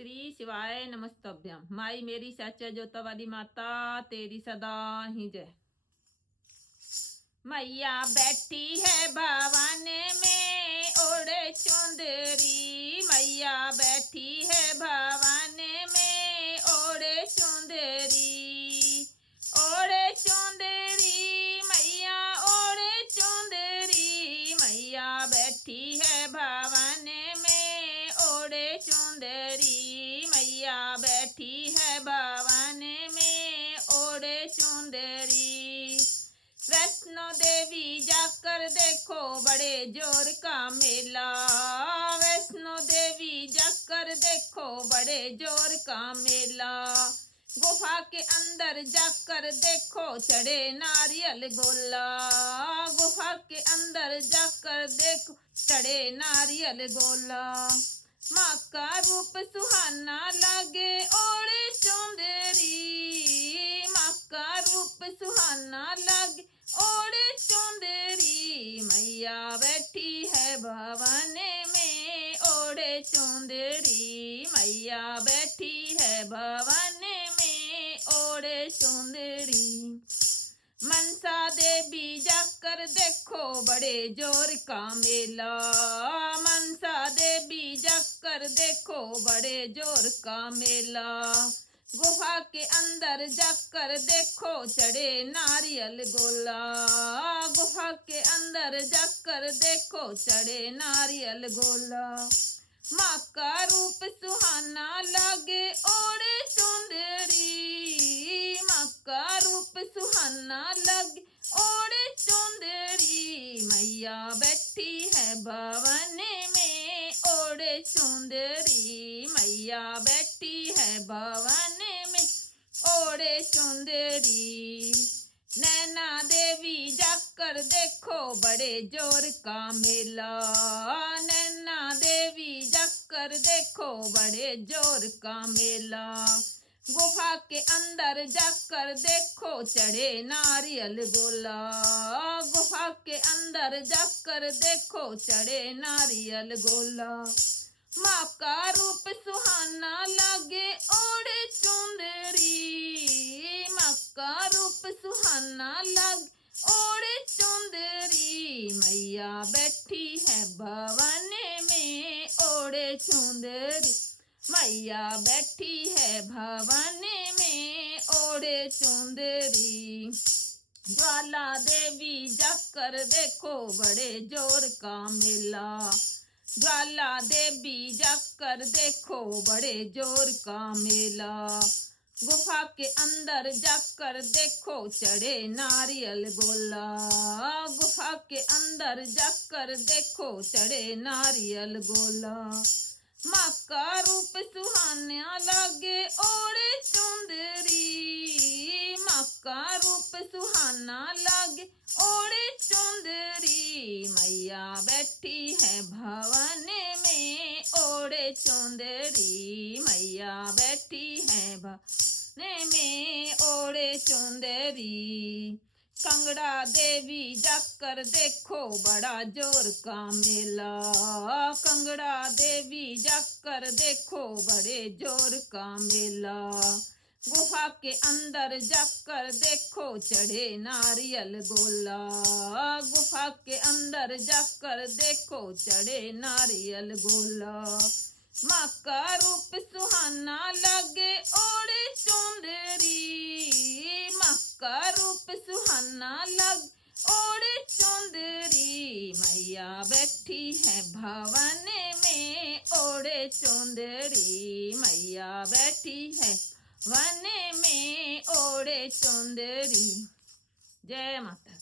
श्री शिवाय नमस्तभ्यम। माई मेरी सच्चा जोता वाली माता तेरी सदा ही जय। मैया बैठी है भवन में ओढ़े चुंदरी, मैया बैठी है भवन में ओढ़े चुंदरी, ओढ़े चुंदरी मैया ओढ़े चुंदरी, मैया बैठी है भवन में ओढ़े चुंदरी, मैया बैठी है भवन में ओढ़े चुंदरी। वैष्णो देवी जाकर देखो बड़े जोर का मेला, वैष्णो देवी जाकर देखो बड़े जोर का मेला। गुफा के अंदर जाकर देखो चढ़े नारियल गोला, गुफा के अंदर जाकर देखो चढ़े नारियल गोला। माँ का रूप सुहाना लगे ओढ़े चुंदरी, माँ का रूप सुहाना लगे ओढ़े चुंदरी, मैया बैठी है भवन में ओढ़े चुंदरी, मैया बैठी है भवन में ओढ़े चुंदरी। मनसा देवी जाकर देखो बड़े जोर का मेला, मनसा देवी जाकर देखो बड़े जोर का मेला। गुफा के अंदर जाकर देखो चढ़े नारियल गोला, गुफा के अंदर जाकर देखो चढ़े नारियल गोला। माँ का रूप सुहाना लगे ओढ़े चुंदरी, माँ का रूप सुहाना लगे ओढ़े चुंदरी, मैया बैठी है भवन में ओढ़े चुंदरी, मैया बैठी है भवन में ओढ़े चुंदरी। नैना देवी जाकर देखो बड़े जोर का मेला, नैना देवी जाकर देखो बड़े जोर का मेला। गुफा के अंदर जाकर देखो चढ़े नारियल गोला, गुफा के अंदर जाकर देखो चढ़े नारियल गोला। माँ का रूप सुहाना लगे ओढ़े चुंदरी, माँ का रूप सुहाना लगे ओढ़े चुंदरी, मैया बैठी है भवन में ओढ़े चुंदरी, मैया बैठी है भवन में ओढ़े चुंदरी। ज्वाला देवी जाकर देखो बड़े जोर का मेला, ज्वाला देवी जाकर देखो बड़े जोर का मेला। गुफा के अंदर जाकर देखो चढ़े नारियल गोला, गुफा के अंदर जाकर देखो चढ़े नारियल गोला। माँ का रूप सुहाना लगे ओढ़े चुंदरी, माँ का रूप सुहाना लगे ओढ़े चुंदरी, मैया बैठी है भवन में ओढ़े चुंदरी, मैया बैठी है भवन में ओढ़े चुंदरी। कंगड़ा देवी जाकर देखो बड़ा जोर का मेला, कंगड़ा देवी जाकर देखो बड़े जोर का मेला। गुफा के अंदर जाकर देखो चढ़े नारियल गोला, गुफा के अंदर जाकर देखो चढ़े नारियल गोला। माँ का रूप सुहाना लगे ओढ़े चुंदरी, माँ का रूप सुहाना लगे ओढ़े चुंदरी, मैया बैठी है भवन में ओढ़े चुंदरी, मैया बैठी है वन में ओढ़े चुंदरी। जय माता।